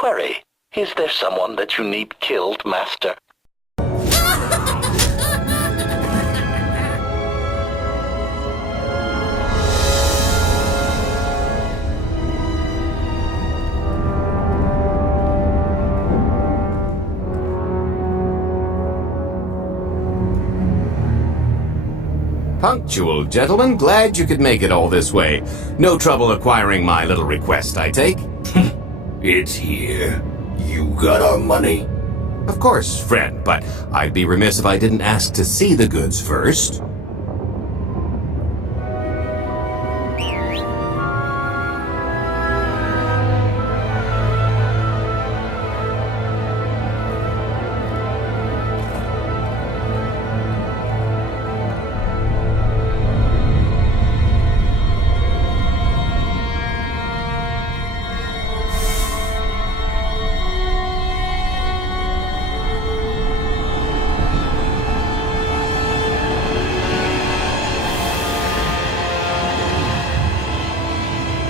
Query, is there someone that you need killed, Master? Punctual, gentlemen. Glad you could make it all this way. No trouble acquiring my little request, I take? It's here. You got our money? Of course, friend, but I'd be remiss if I didn't ask to see the goods first.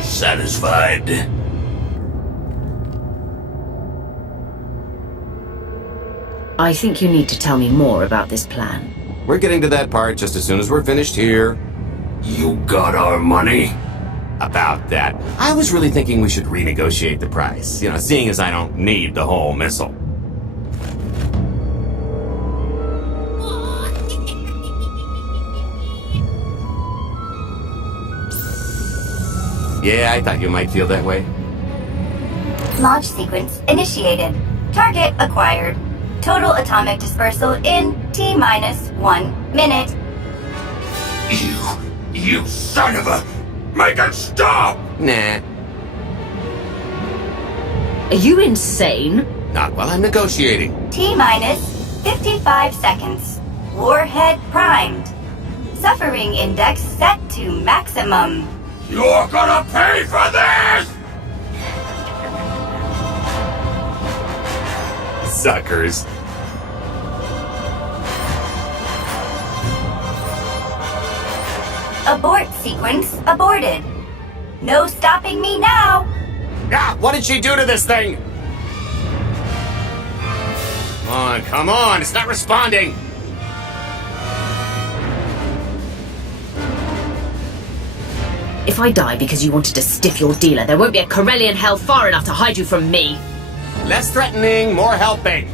Satisfied? I think you need to tell me more about this plan. We're getting to that part just as soon as we're finished here. You got our money? About that, I was really thinking we should renegotiate the price. Seeing as I don't need the whole missile. Yeah, I thought you might feel that way. Launch sequence initiated. Target acquired. Total atomic dispersal in T-1 minute. You son of a... Make it stop! Nah, Are you insane? not while I'm negotiating. T-55 seconds. Warhead primed. Suffering index set to maximum. You're gonna pay for this! Suckers. Abort sequence aborted. No stopping me now. Ah, what did she do to this thing? Come on, it's not responding. If I die because you wanted to stiff your dealer, there won't be a Corellian hell far enough to hide you from me. Less threatening, more helping.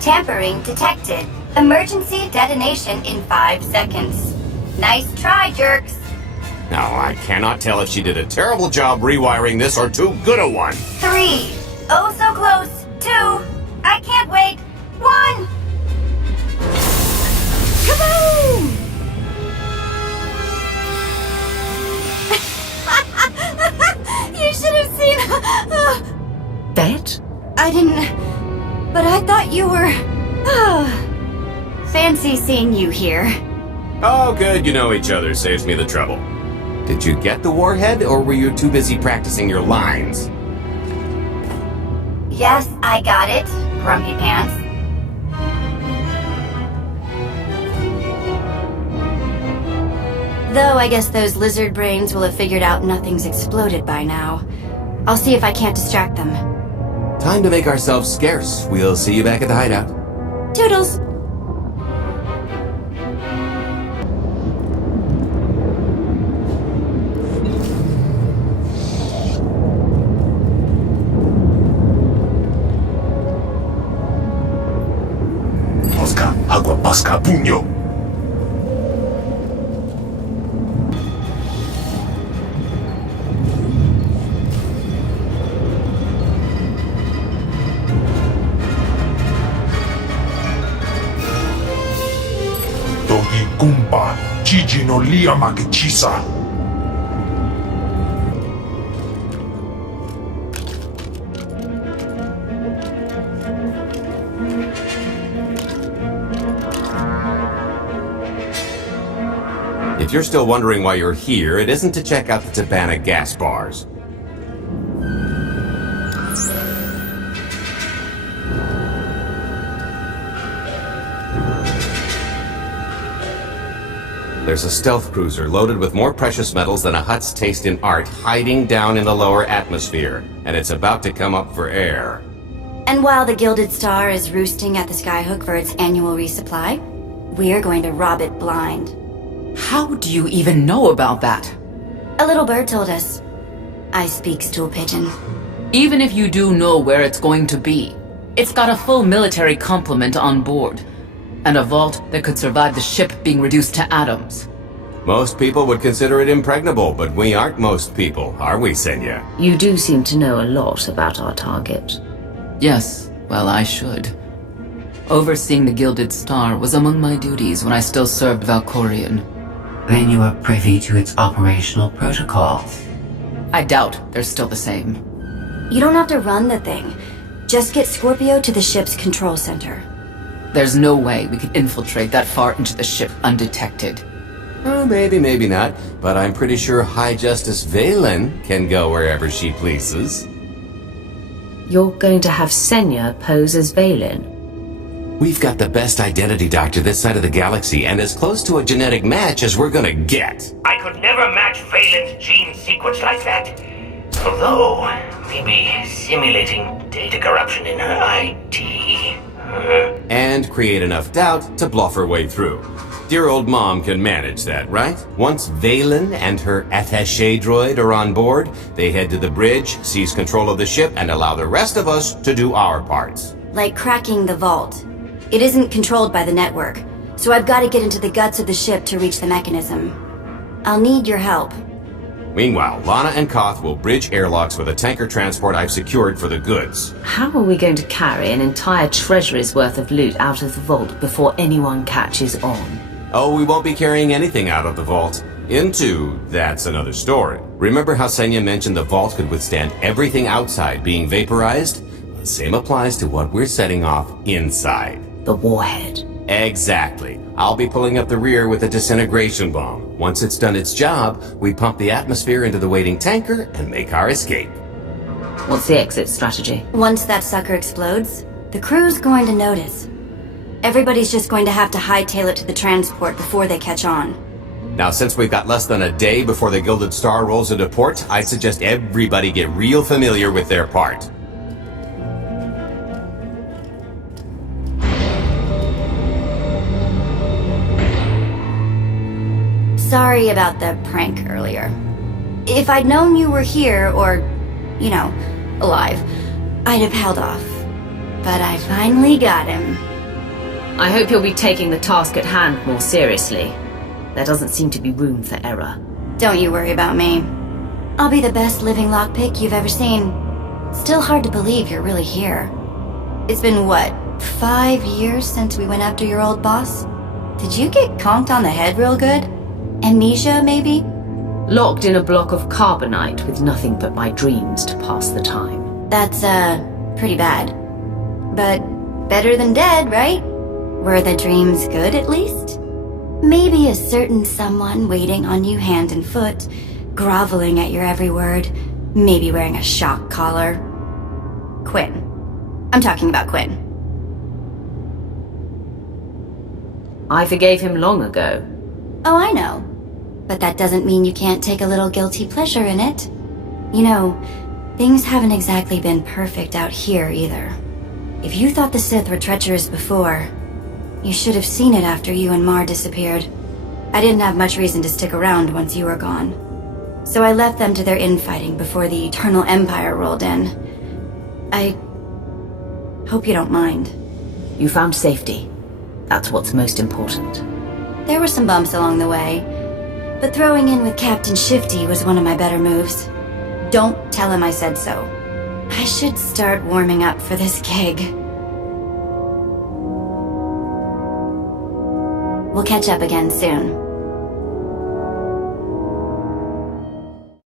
Tampering detected. Emergency detonation in 5 seconds. Nice try, jerks. Now, I cannot tell if she did a terrible job rewiring this or too good a one. 3. Oh, so close. 2. I can't wait. 1. Kaboom! You should have seen... Bet? I didn't... But I thought you were... Fancy seeing you here. Oh, good, you know each other. Saves me the trouble. Did you get the warhead, or were you too busy practicing your lines? Yes, I got it, Grumpy Pants. Though I guess those lizard brains will have figured out nothing's exploded by now. I'll see if I can't distract them. Time to make ourselves scarce. We'll see you back at the hideout. Toodles! Pasca, agua, pasca, puño. Dogi Gumba, Gigi no Liama Chisa. If you're still wondering why you're here, it isn't to check out the Tabana gas bars. There's a stealth cruiser loaded with more precious metals than a Hutt's taste in art hiding down in the lower atmosphere, and it's about to come up for air. And while the Gilded Star is roosting at the Skyhook for its annual resupply, we're going to rob it blind. How do you even know about that? A little bird told us. I speak stool pigeon. Even if you do know where it's going to be, it's got a full military complement on board, and a vault that could survive the ship being reduced to atoms. Most people would consider it impregnable, but we aren't most people, are we, Senya? You do seem to know a lot about our target. Yes, well, I should. Overseeing the Gilded Star was among my duties when I still served Valkorion. Then you are privy to its operational protocols. I doubt they're still the same. You don't have to run the thing. Just get Scorpio to the ship's control center. There's no way we could infiltrate that far into the ship undetected. Oh, maybe not, but I'm pretty sure High Justice Valen can go wherever she pleases. You're going to have Senya pose as Valen. We've got the best identity doctor this side of the galaxy, and as close to a genetic match as we're gonna get. I could never match Valen's gene sequence like that. Although, maybe simulating data corruption in her IT. And create enough doubt to bluff her way through. Dear old mom can manage that, right? Once Valen and her attaché droid are on board, they head to the bridge, seize control of the ship, and allow the rest of us to do our parts. Like cracking the vault. It isn't controlled by the network, so I've got to get into the guts of the ship to reach the mechanism. I'll need your help. Meanwhile, Lana and Koth will bridge airlocks with a tanker transport I've secured for the goods. How are we going to carry an entire treasury's worth of loot out of the vault before anyone catches on? Oh, we won't be carrying anything out of the vault. That's another story. Remember how Senya mentioned the vault could withstand everything outside being vaporized? The same applies to what we're setting off inside. The warhead. Exactly. I'll be pulling up the rear with a disintegration bomb. Once it's done its job, we pump the atmosphere into the waiting tanker and make our escape. What's the exit strategy? Once that sucker explodes, the crew's going to notice. Everybody's just going to have to hightail it to the transport before they catch on. Now, since we've got less than a day before the Gilded Star rolls into port, I suggest everybody get real familiar with their part. Sorry about the prank earlier. If I'd known you were here, or, alive, I'd have held off. But I finally got him. I hope you'll be taking the task at hand more seriously. There doesn't seem to be room for error. Don't you worry about me. I'll be the best living lockpick you've ever seen. Still hard to believe you're really here. It's been, 5 years since we went after your old boss? Did you get conked on the head real good? Amnesia, maybe? Locked in a block of carbonite with nothing but my dreams to pass the time. That's, pretty bad. But better than dead, right? Were the dreams good, at least? Maybe a certain someone waiting on you hand and foot, groveling at your every word, maybe wearing a shock collar. Quinn. I'm talking about Quinn. I forgave him long ago. Oh, I know. But that doesn't mean you can't take a little guilty pleasure in it. Things haven't exactly been perfect out here either. If you thought the Sith were treacherous before, you should have seen it after you and Mar disappeared. I didn't have much reason to stick around once you were gone. So I left them to their infighting before the Eternal Empire rolled in. I hope you don't mind. You found safety. That's what's most important. There were some bumps along the way, but throwing in with Captain Shifty was one of my better moves. Don't tell him I said so. I should start warming up for this gig. We'll catch up again soon.